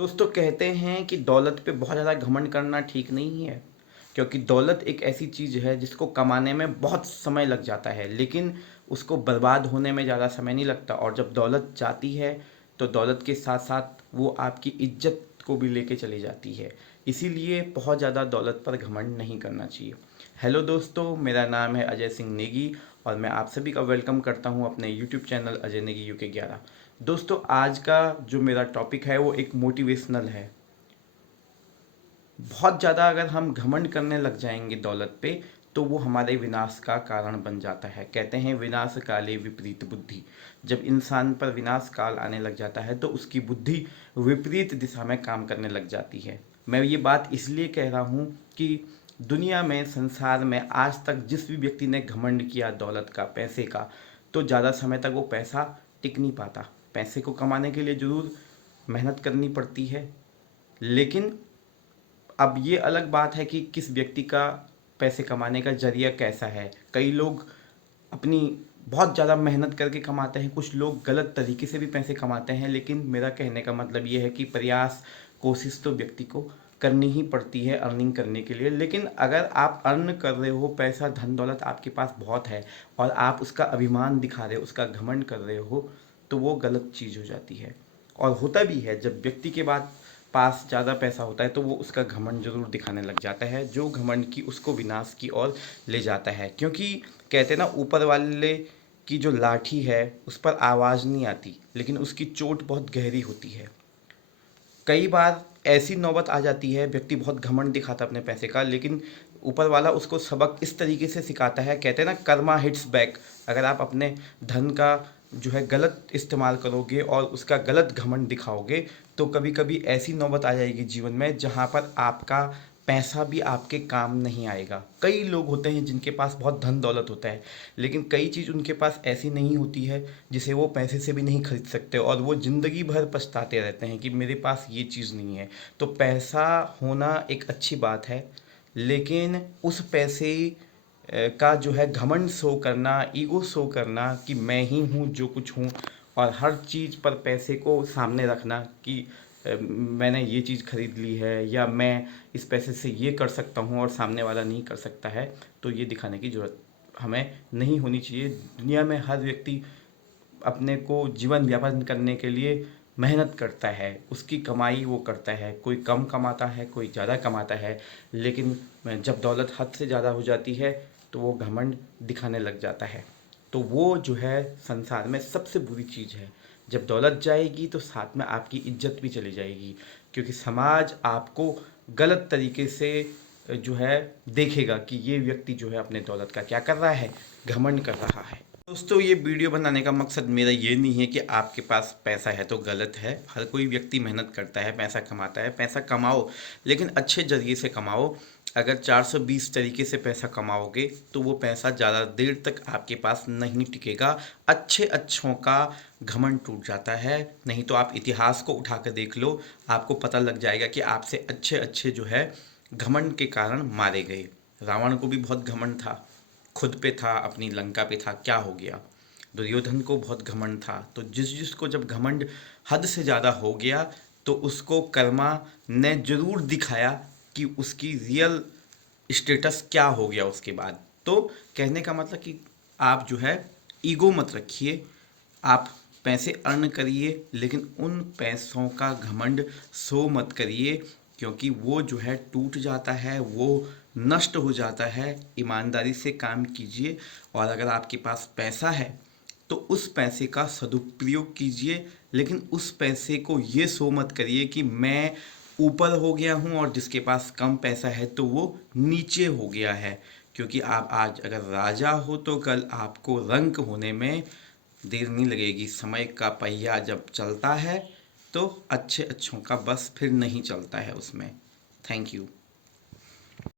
दोस्तों कहते हैं कि दौलत पे बहुत ज़्यादा घमंड करना ठीक नहीं है, क्योंकि दौलत एक ऐसी चीज़ है जिसको कमाने में बहुत समय लग जाता है, लेकिन उसको बर्बाद होने में ज़्यादा समय नहीं लगता। और जब दौलत जाती है तो दौलत के साथ साथ वो आपकी इज्जत को भी लेके चली जाती है। इसीलिए बहुत ज़्यादा दौलत पर घमंड नहीं करना चाहिए। हेलो दोस्तों, मेरा नाम है अजय सिंह नेगी और मैं आप सभी का वेलकम करता हूं अपने YouTube channel Ajay Negi UK 11। दोस्तों, आज का जो मेरा टॉपिक है वो एक मोटिवेशनल है। बहुत ज़्यादा अगर हम घमंड करने लग जाएंगे दौलत पे तो वो हमारे विनाश का कारण बन जाता है। कहते हैं विनाश काले विपरीत बुद्धि। जब इंसान पर विनाश काल आने लग जाता है तो उसकी बुद्धि विपरीत दिशा में काम करने लग जाती है। मैं ये बात इसलिए कह रहा हूँ कि दुनिया में, संसार में आज तक जिस भी व्यक्ति ने घमंड किया दौलत का, पैसे का, तो ज़्यादा समय तक वो पैसा टिक नहीं पाता। पैसे को कमाने के लिए ज़रूर मेहनत करनी पड़ती है, लेकिन अब ये अलग बात है कि किस व्यक्ति का पैसे कमाने का जरिया कैसा है। कई लोग अपनी बहुत ज़्यादा मेहनत करके कमाते हैं, कुछ लोग गलत तरीके से भी पैसे कमाते हैं। लेकिन मेरा कहने का मतलब ये है कि प्रयास, कोशिश तो व्यक्ति को करनी ही पड़ती है अर्निंग करने के लिए। लेकिन अगर आप अर्न कर रहे हो, पैसा धन दौलत आपके पास बहुत है और आप उसका अभिमान दिखा रहे हो, उसका घमंड कर रहे हो, तो वो गलत चीज़ हो जाती है। और होता भी है, जब व्यक्ति के पास ज़्यादा पैसा होता है तो वो उसका घमंड जरूर दिखाने लग जाता है, जो घमंड की उसको विनाश की ओर ले जाता है। क्योंकि कहते हैं ना, ऊपर वाले की जो लाठी है उस पर आवाज़ नहीं आती, लेकिन उसकी चोट बहुत गहरी होती है। कई बार ऐसी नौबत आ जाती है, व्यक्ति बहुत घमंड दिखाता है अपने पैसे का, लेकिन ऊपर वाला उसको सबक इस तरीके से सिखाता है। कहते हैं ना, कर्मा हिट्स बैक। अगर आप अपने धन का जो है गलत इस्तेमाल करोगे और उसका गलत घमंड दिखाओगे तो कभी कभी ऐसी नौबत आ जाएगी जीवन में जहाँ पर आपका पैसा भी आपके काम नहीं आएगा। कई लोग होते हैं जिनके पास बहुत धन दौलत होता है, लेकिन कई चीज़ उनके पास ऐसी नहीं होती है जिसे वो पैसे से भी नहीं खरीद सकते, और वो ज़िंदगी भर पछताते रहते हैं कि मेरे पास ये चीज़ नहीं है। तो पैसा होना एक अच्छी बात है, लेकिन उस पैसे का जो है घमंड शो करना, ईगो शो करना कि मैं ही हूँ जो कुछ हूँ, और हर चीज़ पर पैसे को सामने रखना कि मैंने ये चीज़ खरीद ली है या मैं इस पैसे से ये कर सकता हूँ और सामने वाला नहीं कर सकता है, तो ये दिखाने की ज़रूरत हमें नहीं होनी चाहिए। दुनिया में हर व्यक्ति अपने को जीवन यापन करने के लिए मेहनत करता है, उसकी कमाई वो करता है। कोई कम कमाता है, कोई ज़्यादा कमाता है, लेकिन जब दौलत हद से ज़्यादा हो जाती है तो वो घमंड दिखाने लग जाता है। तो वो जो है संसार में सबसे बुरी चीज़ है। जब दौलत जाएगी तो साथ में आपकी इज्जत भी चली जाएगी, क्योंकि समाज आपको गलत तरीके से जो है देखेगा कि ये व्यक्ति जो है अपने दौलत का क्या कर रहा है, घमंड कर रहा है। दोस्तों, ये वीडियो बनाने का मकसद मेरा ये नहीं है कि आपके पास पैसा है तो गलत है। हर कोई व्यक्ति मेहनत करता है, पैसा कमाता है। पैसा कमाओ, लेकिन अच्छे जरिए से कमाओ। अगर 420 तरीके से पैसा कमाओगे तो वो पैसा ज़्यादा देर तक आपके पास नहीं टिकेगा। अच्छे अच्छों का घमंड टूट जाता है। नहीं तो आप इतिहास को उठा कर देख लो, आपको पता लग जाएगा कि आपसे अच्छे अच्छे जो है घमंड के कारण मारे गए। रावण को भी बहुत घमंड था, खुद पे था, अपनी लंका पे था, क्या हो गया। दुर्योधन को बहुत घमंड था। तो जिसको जब घमंड हद से ज़्यादा हो गया तो उसको कर्मा ने जरूर दिखाया कि उसकी रियल स्टेटस क्या हो गया उसके बाद। तो कहने का मतलब कि आप जो है ईगो मत रखिए, आप पैसे अर्न करिए, लेकिन उन पैसों का घमंड शो मत करिए, क्योंकि वो जो है टूट जाता है, वो नष्ट हो जाता है। ईमानदारी से काम कीजिए, और अगर आपके पास पैसा है तो उस पैसे का सदुपयोग कीजिए, लेकिन उस पैसे को ये शो मत करिए कि मैं ऊपर हो गया हूँ और जिसके पास कम पैसा है तो वो नीचे हो गया है। क्योंकि आप आज अगर राजा हो तो कल आपको रंक होने में देर नहीं लगेगी। समय का पहिया जब चलता है तो अच्छे अच्छों का बस फिर नहीं चलता है उसमें। Thank you.